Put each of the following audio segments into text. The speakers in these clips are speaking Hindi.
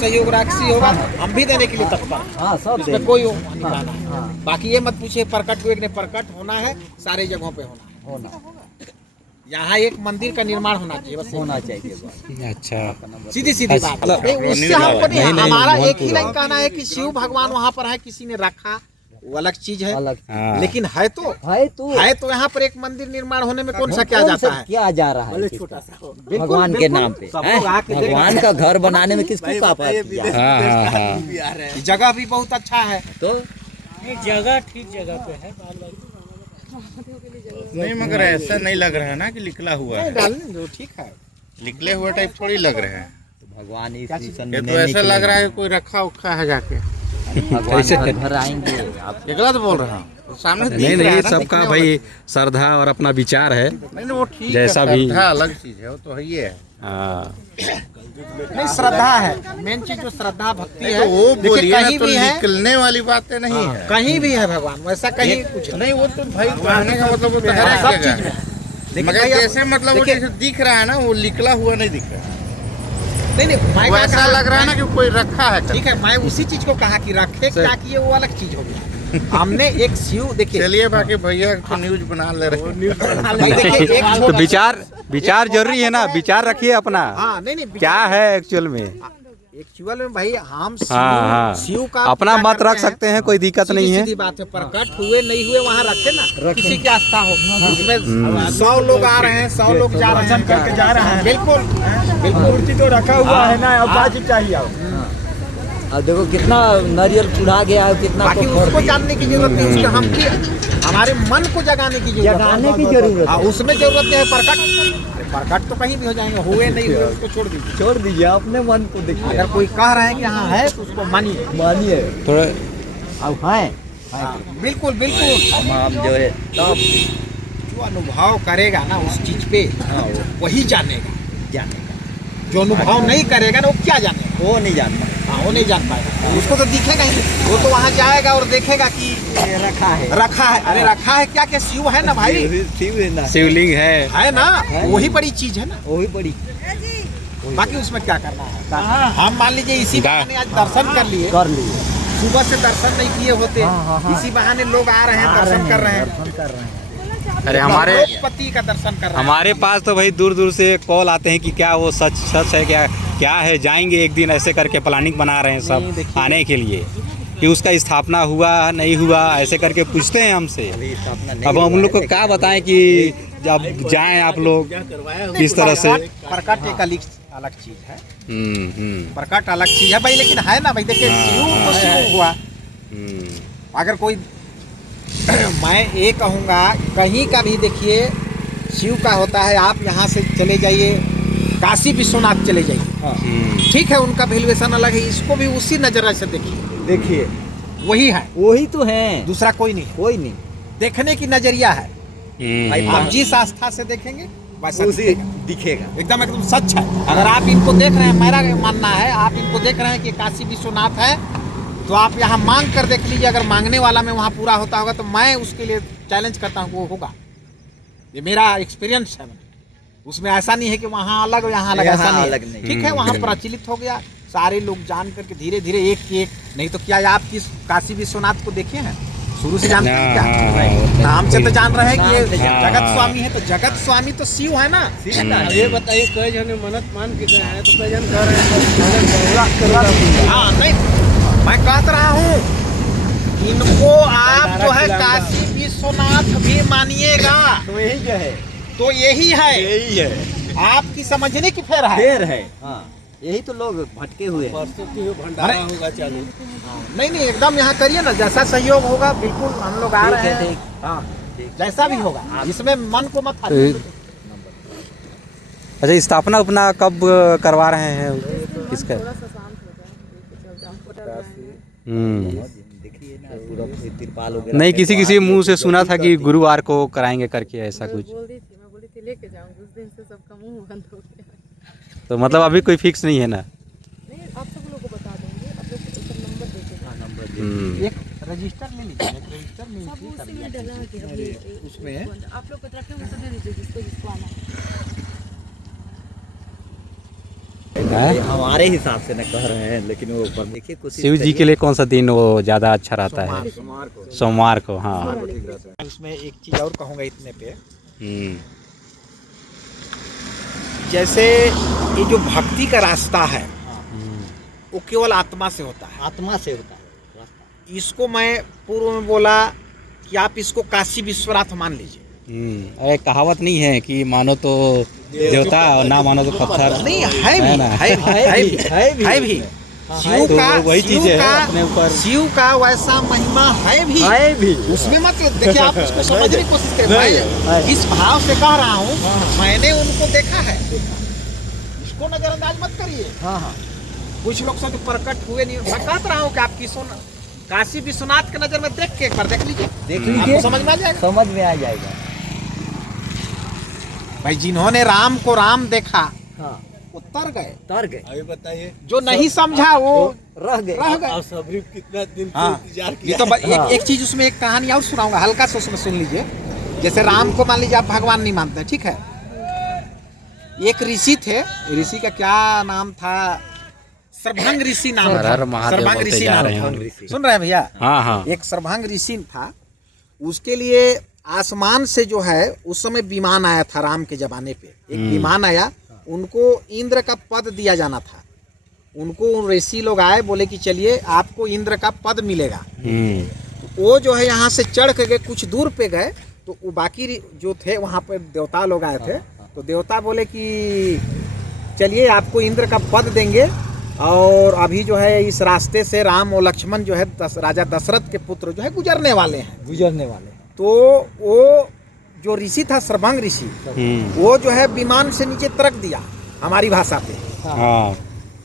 सहयोग राक्षसी होगा, हम भी देने के लिए तत्पर। हाँ सब इसमें कोई नहीं कहना है। बाकी ये मत पूछिए प्रकट हुए कि नहीं, प्रकट होना है, सारे जगहों पे होना है। यहाँ एक मंदिर का निर्माण होना चाहिए, बस होना चाहिए। अच्छा, सीधी सीधी बात है। उससे हमको नहीं, हमारा एक ही लाइन कहना है कि शिव भगवान वहाँ पर है, किसी ने रखा वो अलग चीज है, लेकिन है तो यहाँ पर एक मंदिर निर्माण होने में कौन सा क्या जाता है, क्या जा रहा है छोटा सा भगवान के नाम पे। भगवान का घर बनाने में किसको जगह भी बहुत अच्छा है, तो जगह ठीक जगह पे है नहीं मगर ऐसा नहीं लग रहा है ना कि निकला हुआ है, डालने दो ठीक है, निकले हुए टाइप थोड़ी लग रहे हैं। भगवान ये तो ऐसा लग रहा है कोई रखा उखा है जाके। भगवान घर आएंगे आप निकला तो बोल रहा हूँ सामने नहीं नहीं, सबका भाई श्रद्धा और अपना विचार है। नहीं वो ठीक जैसा है, भी श्रद्धा अलग चीज है, वो तो है ही है। नहीं श्रद्धा है मेन चीज, जो श्रद्धा भक्ति है वो बोलिए ना, कहीं तो भी है, निकलने वाली बातें नहीं है, कहीं भी है भगवान, वैसा कहीं कुछ नहीं। वो तो भाई कहने का मतलब वो तो हर एक सब जगह चीज है। में। मगर जैसे मतलब वो जैसे दिख रहा है ना, वो निकला हुआ नहीं दिख रहा है, नहीं वो ऐसा लग रहा है ना कि कोई रखा है। ठीक है, मैं उसी चीज को कहा कि रखे क्या किए वो अलग चीज हो गया। हमने एक शिव देखिए, चलिए बाकी भैया तो न्यूज बना ले रहे हैं। भाई देखिए एक तो विचार जरूरी है ना, विचार रखिए अपना। हाँ नहीं क्या है एक्चुअल में, एक्चुअल में भाई हम हाँ, शिव का अपना क्या मत करते रख हैं? सकते हैं, कोई दिक्कत नहीं है। सीधी बात है, प्रकट हुए नहीं हुए वहाँ रखे ना, किसी की आस्था हो, उसमें 100 लोग आ रहे हैं, 100 लोग जा रहे हैं, करके जा रहे हैं, बिल्कुल मूर्ति तो रखा हुआ है ना, अब क्या चीज चाहिए। अब देखो कितना नारियल चढ़ा गया है, कितना बाकी उसको जानने की जरूरत नहीं, उसके हम की हमारे मन को जगाने की जरूरत है। उसमें जरूरत है प्रकट तो कहीं भी हो जाएंगे, हुए नहीं हुए उसको छोड़ दीजिए, अपने मन को देखिए। अगर कोई कह रहे हैं कि यहाँ है तो उसको मानिए थोड़ा अब है बिल्कुल बिल्कुल। हम जो है तब जो अनुभव करेगा ना उस चीज पे वही जानेगा, जो अनुभव नहीं करेगा ना वो क्या जानेगा, वो नहीं जान पाएगा। हाँ वो नहीं जान पाएगा, उसको तो दिखेगा ही, वो तो वहाँ जाएगा और देखेगा कि रखा है। अरे रखा है क्या, शिव है ना भाई, शिवलिंग है ना, वही बड़ी चीज है ना, वही बड़ी। बाकी उसमें क्या करना है। हम मान लीजिए इसी बहाने आज दर्शन कर लिए, सुबह से दर्शन नहीं किए होते, इसी बहाने लोग आ रहे हैं, दर्शन कर रहे हैं। अरे हमारे पति का दर्शन कर रहे हैं। हमारे पास तो भाई दूर दूर से कॉल आते हैं कि क्या वो सच है, क्या है, जाएंगे एक दिन, ऐसे करके प्लानिंग बना रहे हैं सब आने के लिए, कि उसका स्थापना हुआ नहीं हुआ, ऐसे करके पूछते हैं हमसे। अब हम लोग को क्या बताएं कि जब जाएं आप लोग किस तरह से। प्रकट एक अलग चीज है, प्रकट अलग चीज है भाई, लेकिन है ना भाई, देखिए शिव तो शिव हुआ। अगर कोई मैं ये कहूँगा कहीं का भी देखिए शिव का होता है, आप यहाँ से चले जाइए काशी विश्वनाथ चले जाइए, ठीक है, उनका वैल्यूएशन अलग है, इसको भी उसी नजर से देखिए वही तो है, दूसरा कोई नहीं, देखने की नजरिया है भाई, आप जिस आस्था से देखेंगे वैसा दिखेगा, एकदम सच है। अगर आप इनको देख रहे हैं, मेरा मानना है आप इनको देख रहे हैं कि काशी विश्वनाथ है, तो आप यहाँ मांग कर देख लीजिए, अगर मांगने वाला में वहाँ पूरा होता होगा तो मैं उसके लिए चैलेंज करता हूँ वो होगा, ये मेरा एक्सपीरियंस है। उसमें ऐसा नहीं है कि वहाँ अलग यहाँ अलग, ऐसा नहीं, ठीक है, वहाँ प्रचलित हो गया, सारे लोग जान करके धीरे धीरे एक नहीं तो क्या आप किस काशी विश्वनाथ को देखे हैं, शुरू से जानते हैं क्या, नाम से तो जान रहे हैं कि ये जगत स्वामी है, तो जगत स्वामी तो शिव है ना। ये बताइए कई जन मन्नत मान के गए हैं, तो कई जन कह रहे हैं। हाँ नहीं, मैं कह रहा हूँ इनको आप जो है काशी विश्वनाथ भी मानिएगा, तो यही है आपकी समझने की फेर है। यही तो लोग भटके हुए हैं। भंडारा होगा चालू। नहीं एकदम यहाँ करिए ना, जैसा सहयोग होगा बिल्कुल हम लोग आ रहे हैं, हाँ जैसा भी होगा, इसमें मन को मत अच्छा, स्थापना अपना कब करवा रहे हैं किसका? नहीं, किसी मुंह से सुना था कि गुरुवार को कराएंगे करके, ऐसा कुछ। मैं बोली थी लेके जाऊंगी, उस दिन से सबका मुंह बंद हो गया। तो मतलब अभी कोई फिक्स नहीं है ना? नहीं, आप सब लोगों को बता देंगे, आप लोग को नंबर दे एक रजिस्टर ले लीजिए, एक रजिस्टर ले सब उसी में डला के उसमें आप लोग को रखे हुए तो दे दीजिए जिसको आना है। हमारे हिसाब से न कह रहे हैं, लेकिन वो ऊपर देखिए कोशिश शिव जी के लिए कौन सा दिन वो ज़्यादा अच्छा रहता है? सोमवार को। हाँ। उसमें एक चीज और कहूँगा इतने पे, हम्म, जैसे ये जो भक्ति का रास्ता है वो केवल आत्मा से होता है। आत्मा से होता है। इसको मैं पूर्व में बोला कि आप इसको काशी विश्वनाथ मान लीजिए। अरे कहावत नहीं है कि मानो तो देवता और ना मानो तो पत्थर? नहीं, है भी, ना? है भी। शिव तो का वही चीज है अपने ऊपर। शिव का वैसा महिमा है भी उसमें। मतलब देखिए, आप उसको समझने की कोशिश करें। मैं जिस भाव से कह रहा हूँ, मैंने उनको देखा है, इसको नजरअंदाज मत करिए। कुछ लोग सब प्रकट हुए नहीं, मैं कहता रहा हूँ कि आप काशी विश्वनाथ के नजर में देख के एक बार देख लीजिए, आपको समझ में आ जाएगा। समझ में आ जाएगा भाई, जिन्होंने राम को राम देखा वो तर गए। अभी बताइए, जो नहीं समझा वो रह गए। आप सबरी कितना दिन से हाँ। इंतजार ये किया। तो एक चीज उसमें एक कहानी और सुनाऊंगा, हल्का सा उसमें सुन लीजिए। जैसे राम को मान लीजिए आप भगवान नहीं मानते, ठीक है। एक ऋषि थे, ऋषि का क्या नाम था? सर्वभंग ऋषि नाम था। सर्वभंग ऋषि नाम था। सुन रहे हैं भैया? हाँ हाँ। एक सर्वभंग ऋषि था। उसके लिए आसमान से जो है उस समय विमान आया था, राम के जमाने पे एक विमान आया। उनको इंद्र का पद दिया जाना था। उनको ऋषि लोग आए, बोले कि चलिए आपको इंद्र का पद मिलेगा। वो जो है यहाँ से चढ़ के गए, कुछ दूर पे गए तो वो बाकी जो थे वहाँ पर देवता लोग आए थे। तो देवता बोले कि चलिए आपको इंद्र का पद देंगे, और अभी जो है इस रास्ते से राम और लक्ष्मण जो है राजा दशरथ के पुत्र जो है गुजरने वाले। तो वो जो ऋषि था, सर्वभंग ऋषि, वो जो है विमान से नीचे तरक दिया, हमारी भाषा पे।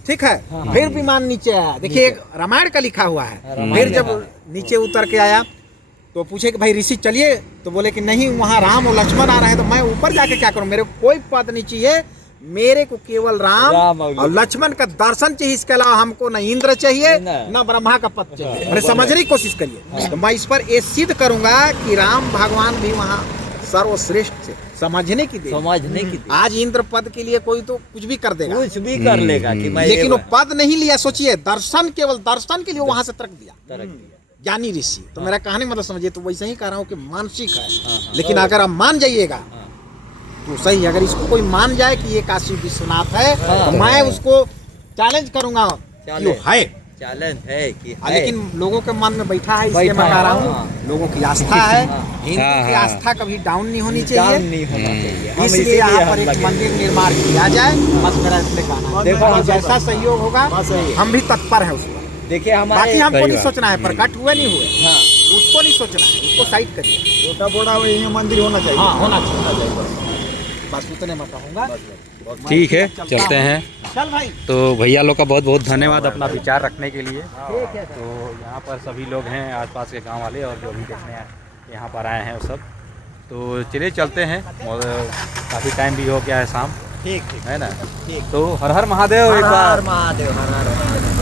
ठीक है। फिर विमान नीचे आया। देखिए, एक रामायण का लिखा हुआ है। फिर जब नीचे उतर के आया तो पूछे कि भाई ऋषि चलिए, तो बोले कि नहीं, वहाँ राम और लक्ष्मण आ रहे हैं, तो मैं ऊपर जाके क्या करूँ? मेरे को कोई पद नहीं चाहिए, मेरे को केवल राम और लक्ष्मण का दर्शन चाहिए। इसके अलावा हमको न इंद्र चाहिए न ब्रह्मा का पद चाहिए। अरे समझने की कोशिश करिए। तो मैं इस पर ये सिद्ध करूंगा कि राम भगवान भी वहाँ सर्वश्रेष्ठ थे। समझने की आज इंद्र पद के लिए कोई तो कुछ भी कर देगा, कुछ भी कर लेगा कि मैं, लेकिन वो पद नहीं लिया। सोचिए, दर्शन, केवल दर्शन के लिए वहां से तरक दिया ज्ञानी ऋषि। तो मेरा कहानी मतलब समझिए। तो वैसे ही कह रहा हूँ कि मानसिक है, लेकिन अगर आप मान जाइएगा तो सही। अगर इसको कोई मान जाए कि ये काशी विश्वनाथ है, तो मैं उसको चैलेंज करूंगा कि वो है। चैलेंज है कि है। लेकिन लोगों के मन में बैठा है, इसलिए मैं कह रहा हूँ। लोगों की आस्था है, हिंदू की आस्था कभी डाउन नहीं होनी चाहिए। इसलिए यहाँ पर एक मंदिर निर्माण किया जाए, बस मेरा इसलिए कहना है। जैसा सहयोग होगा हम भी तत्पर है उसको। देखिए हमारे बाकी हमको नहीं सोचना है प्रकट हुए नहीं हुए, उसको नहीं सोचना है, उसको साइड करिए। छोटा बड़ा वही मंदिर होना चाहिए। हाँ, होना चाहिए। बस उतने मैं कहूँगा। ठीक है, चलते हैं। चल भाई। तो भैया लोग का बहुत बहुत धन्यवाद अपना विचार रखने के लिए। तो यहाँ पर सभी लोग हैं, आसपास के गांव वाले और जो भी देखने यहाँ पर आए हैं वो सब। तो चलिए चलते हैं, और काफ़ी टाइम भी हो गया है शाम। ठीक है ना? तो हर हर महादेव। एक बार महादेव, हर हर महादेव।